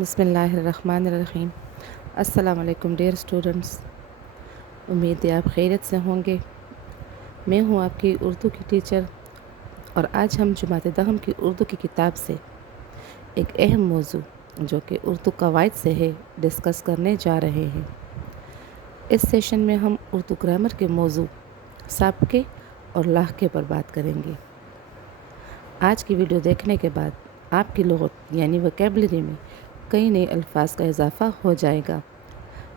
بسم اللہ الرحمن الرحیم۔ السلام علیکم ڈیئر اسٹوڈنٹس، امید ہے آپ خیریت سے ہوں گے۔ میں ہوں آپ کی اردو کی ٹیچر، اور آج ہم جماعت دہم کی اردو کی کتاب سے ایک اہم موضوع جو کہ اردو قواعد سے ہے ڈسکس کرنے جا رہے ہیں۔ اس سیشن میں ہم اردو گرامر کے موضوع سابقے اور لاحقے پر بات کریں گے۔ آج کی ویڈیو دیکھنے کے بعد آپ کی لغت یعنی ووکیبلری میں کئی نئے الفاظ کا اضافہ ہو جائے گا۔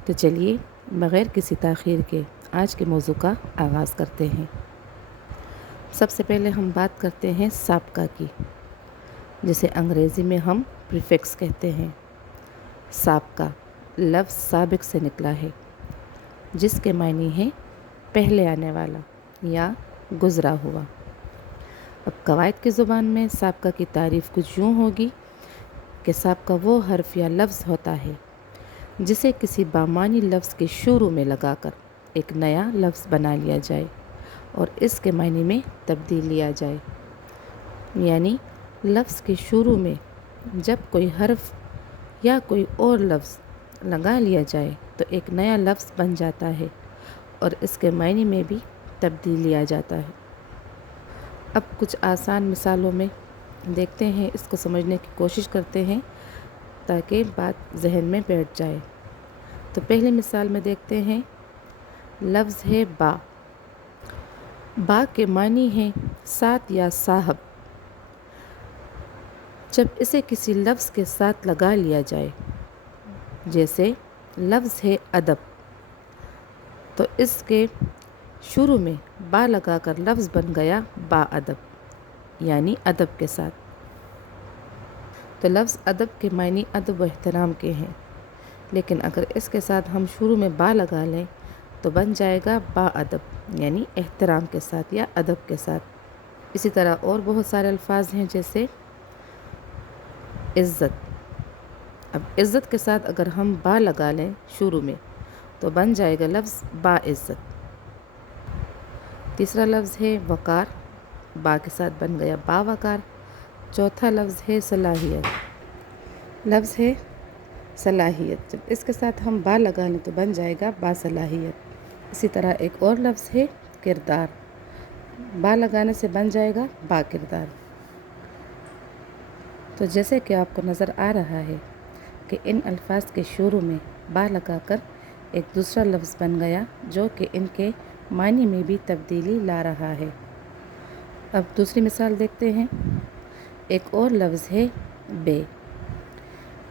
تو چلیے بغیر کسی تاخیر کے آج کے موضوع کا آغاز کرتے ہیں۔ سب سے پہلے ہم بات کرتے ہیں سابقہ کی، جسے انگریزی میں ہم پریفکس کہتے ہیں۔ سابقہ لفظ سابق سے نکلا ہے، جس کے معنی ہے پہلے آنے والا یا گزرا ہوا۔ اب قواعد کی زبان میں سابقہ کی تعریف کچھ یوں ہوگی کہ سابقہ وہ حرف یا لفظ ہوتا ہے جسے کسی بامعنی لفظ کے شروع میں لگا کر ایک نیا لفظ بنا لیا جائے اور اس کے معنی میں تبدیل لیا جائے۔ یعنی لفظ کے شروع میں جب کوئی حرف یا کوئی اور لفظ لگا لیا جائے تو ایک نیا لفظ بن جاتا ہے اور اس کے معنی میں بھی تبدیل لیا جاتا ہے۔ اب کچھ آسان مثالوں میں دیکھتے ہیں، اس کو سمجھنے کی کوشش کرتے ہیں تاکہ بات ذہن میں بیٹھ جائے۔ تو پہلی مثال میں دیکھتے ہیں، لفظ ہے با۔ با کے معنی ہے ساتھ یا صاحب۔ جب اسے کسی لفظ کے ساتھ لگا لیا جائے، جیسے لفظ ہے ادب، تو اس کے شروع میں با لگا کر لفظ بن گیا با ادب، یعنی ادب کے ساتھ۔ تو لفظ ادب کے معنی ادب و احترام کے ہیں، لیکن اگر اس کے ساتھ ہم شروع میں با لگا لیں تو بن جائے گا با ادب، یعنی احترام کے ساتھ یا ادب کے ساتھ۔ اسی طرح اور بہت سارے الفاظ ہیں، جیسے عزت۔ اب عزت کے ساتھ اگر ہم با لگا لیں شروع میں تو بن جائے گا لفظ با عزت۔ تیسرا لفظ ہے وقار، با کے ساتھ بن گیا با وقار۔ چوتھا لفظ ہے صلاحیت، لفظ ہے صلاحیت، جب اس کے ساتھ ہم با لگا لیں تو بن جائے گا با صلاحیت۔ اسی طرح ایک اور لفظ ہے کردار، با لگانے سے بن جائے گا با کردار۔ تو جیسے کہ آپ کو نظر آ رہا ہے کہ ان الفاظ کے شروع میں با لگا کر ایک دوسرا لفظ بن گیا جو کہ ان کے معنی میں بھی تبدیلی لا رہا ہے۔ اب دوسری مثال دیکھتے ہیں، ایک اور لفظ ہے بے۔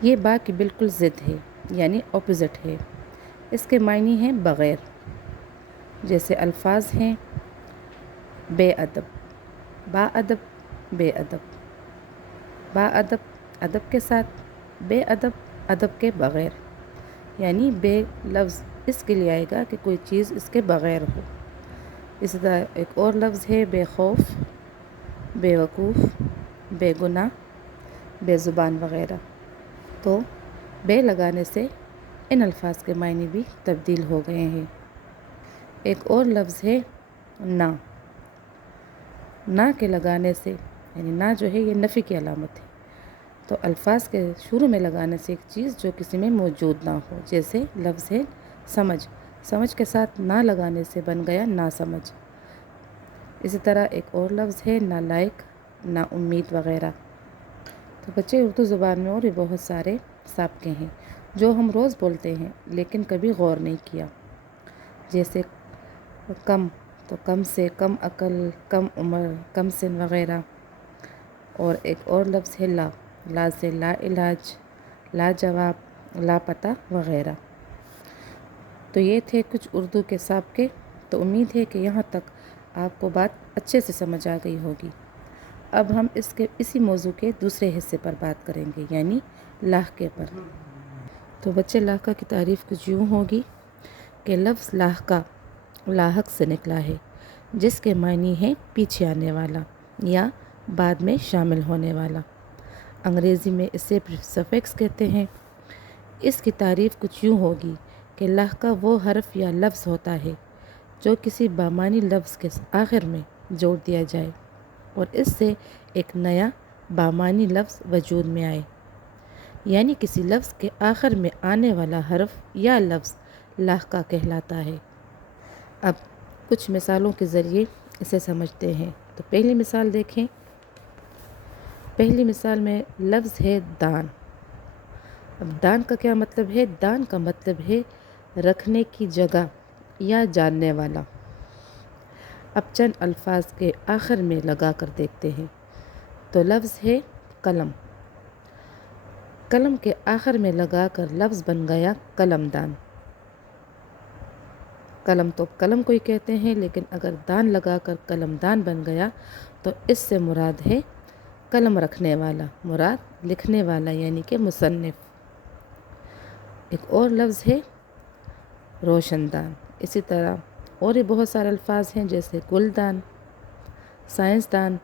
یہ با کی بالکل ضد ہے، یعنی اپوزٹ ہے۔ اس کے معنی ہیں بغیر، جیسے الفاظ ہیں بے ادب، با ادب، بے ادب۔ با ادب ادب کے ساتھ، بے ادب ادب کے بغیر، یعنی بے لفظ اس کے لیے آئے گا کہ کوئی چیز اس کے بغیر ہو۔ اسی طرح ایک اور لفظ ہے بے خوف، بے وقوف، بے گناہ، بے زبان وغیرہ۔ تو بے لگانے سے ان الفاظ کے معنی بھی تبدیل ہو گئے ہیں۔ ایک اور لفظ ہے نہ۔ نہ کے لگانے سے، یعنی نہ جو ہے یہ نفی کی علامت ہے، تو الفاظ کے شروع میں لگانے سے ایک چیز جو کسی میں موجود نہ ہو، جیسے لفظ ہے سمجھ۔ سمجھ کے ساتھ نہ لگانے سے بن گیا نا سمجھ۔ اسی طرح ایک اور لفظ ہے نالائق، نا امید وغیرہ۔ تو بچے، اردو زبان میں اور بھی بہت سارے سابقے ہیں جو ہم روز بولتے ہیں لیکن کبھی غور نہیں کیا، جیسے کم، تو کم سے کم عقل، کم عمر، کم سن وغیرہ۔ اور ایک اور لفظ ہے لا، لا سے لا علاج، لا جواب، لا پتہ وغیرہ۔ تو یہ تھے کچھ اردو کے سابقے۔ تو امید ہے کہ یہاں تک آپ کو بات اچھے سے سمجھ آ گئی ہوگی۔ اب ہم اسی موضوع کے دوسرے حصے پر بات کریں گے، یعنی لاحقے پر۔ تو بچے، لاحقہ کی تعریف کچھ یوں ہوگی کہ لفظ لاحقہ لاحق سے نکلا ہے، جس کے معنی ہے پیچھے آنے والا یا بعد میں شامل ہونے والا۔ انگریزی میں اسے سفکس کہتے ہیں۔ اس کی تعریف کچھ یوں ہوگی کہ لاحقہ وہ حرف یا لفظ ہوتا ہے جو کسی بامعنی لفظ کے آخر میں جوڑ دیا جائے اور اس سے ایک نیا بامعنی لفظ وجود میں آئے۔ یعنی کسی لفظ کے آخر میں آنے والا حرف یا لفظ لاحقہ کہلاتا ہے۔ اب کچھ مثالوں کے ذریعے اسے سمجھتے ہیں۔ تو پہلی مثال دیکھیں۔ پہلی مثال میں لفظ ہے دان۔ اب دان کا کیا مطلب ہے؟ دان کا مطلب ہے رکھنے کی جگہ یا جاننے والا۔ اب چند الفاظ کے آخر میں لگا کر دیکھتے ہیں۔ تو لفظ ہے قلم۔ قلم کے آخر میں لگا کر لفظ بن گیا قلم دان۔ قلم تو قلم کو ہی کہتے ہیں، لیکن اگر دان لگا کر قلم دان بن گیا تو اس سے مراد ہے قلم رکھنے والا، مراد لکھنے والا یعنی کہ مصنف۔ ایک اور لفظ ہے روشن دان۔ اسی طرح اور بھی بہت سارے الفاظ ہیں جیسے گلدان، سائنسدان،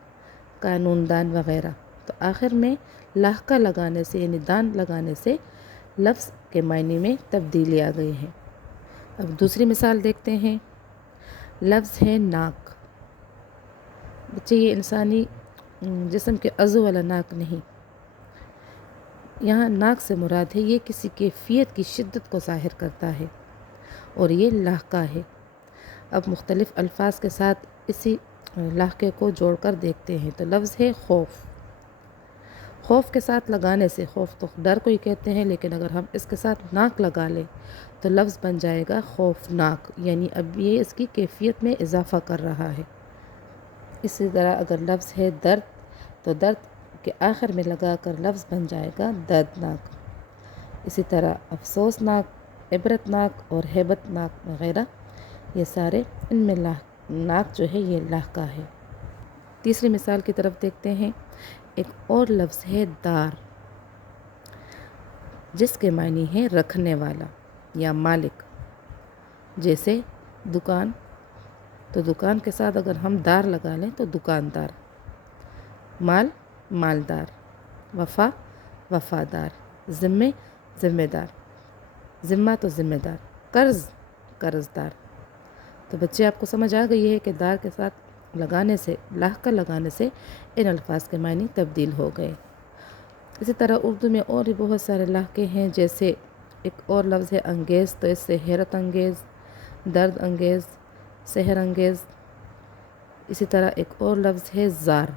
قانون دان وغیرہ۔ تو آخر میں لاحقہ لگانے سے یعنی دان لگانے سے لفظ کے معنی میں تبدیلی آ گئی ہے۔ اب دوسری مثال دیکھتے ہیں۔ لفظ ہے ناک۔ بچے یہ انسانی جسم کے عضو والا ناک نہیں، یہاں ناک سے مراد ہے یہ کسی کیفیت کی شدت کو ظاہر کرتا ہے اور یہ لاحقہ ہے۔ اب مختلف الفاظ کے ساتھ اسی لاحقے کو جوڑ کر دیکھتے ہیں۔ تو لفظ ہے خوف۔ خوف کے ساتھ لگانے سے، خوف تو ڈر کو ہی کہتے ہیں، لیکن اگر ہم اس کے ساتھ ناک لگا لیں تو لفظ بن جائے گا خوفناک، یعنی اب یہ اس کی کیفیت میں اضافہ کر رہا ہے۔ اسی طرح اگر لفظ ہے درد تو درد کے آخر میں لگا کر لفظ بن جائے گا دردناک۔ اسی طرح افسوسناک، عبرتناک اور ہیبتناک وغیرہ، یہ سارے ان میں ناک جو ہے یہ لاحقہ ہے۔ تیسری مثال کی طرف دیکھتے ہیں۔ ایک اور لفظ ہے دار، جس کے معنی ہے رکھنے والا یا مالک۔ جیسے دکان، تو دکان کے ساتھ اگر ہم دار لگا لیں تو دکاندار۔ مال، مالدار۔ وفا، وفادار۔ ذمے، ذمہ دار۔ ذمہ تو ذمہ دار۔ قرض، قرض دار۔ تو بچے آپ کو سمجھ آ گئی ہے کہ دار کے ساتھ لگانے سے، لاحقہ لگانے سے ان الفاظ کے معنی تبدیل ہو گئے۔ اسی طرح اردو میں اور بھی بہت سارے لاحقے ہیں، جیسے ایک اور لفظ ہے انگیز، تو اس سے حیرت انگیز، درد انگیز، سحر انگیز۔ اسی طرح ایک اور لفظ ہے زار،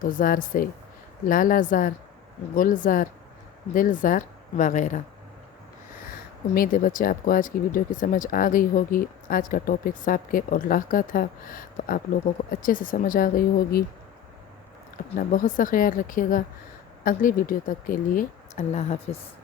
تو زار سے لالا زار، گلزار، دلزار وغیرہ۔ امید ہے بچے آپ کو آج کی ویڈیو کی سمجھ آ گئی ہوگی۔ آج کا ٹاپک سابقے اور لاحقہ تھا، تو آپ لوگوں کو اچھے سے سمجھ آ گئی ہوگی۔ اپنا بہت سا خیال رکھیے گا۔ اگلی ویڈیو تک کے لیے اللہ حافظ۔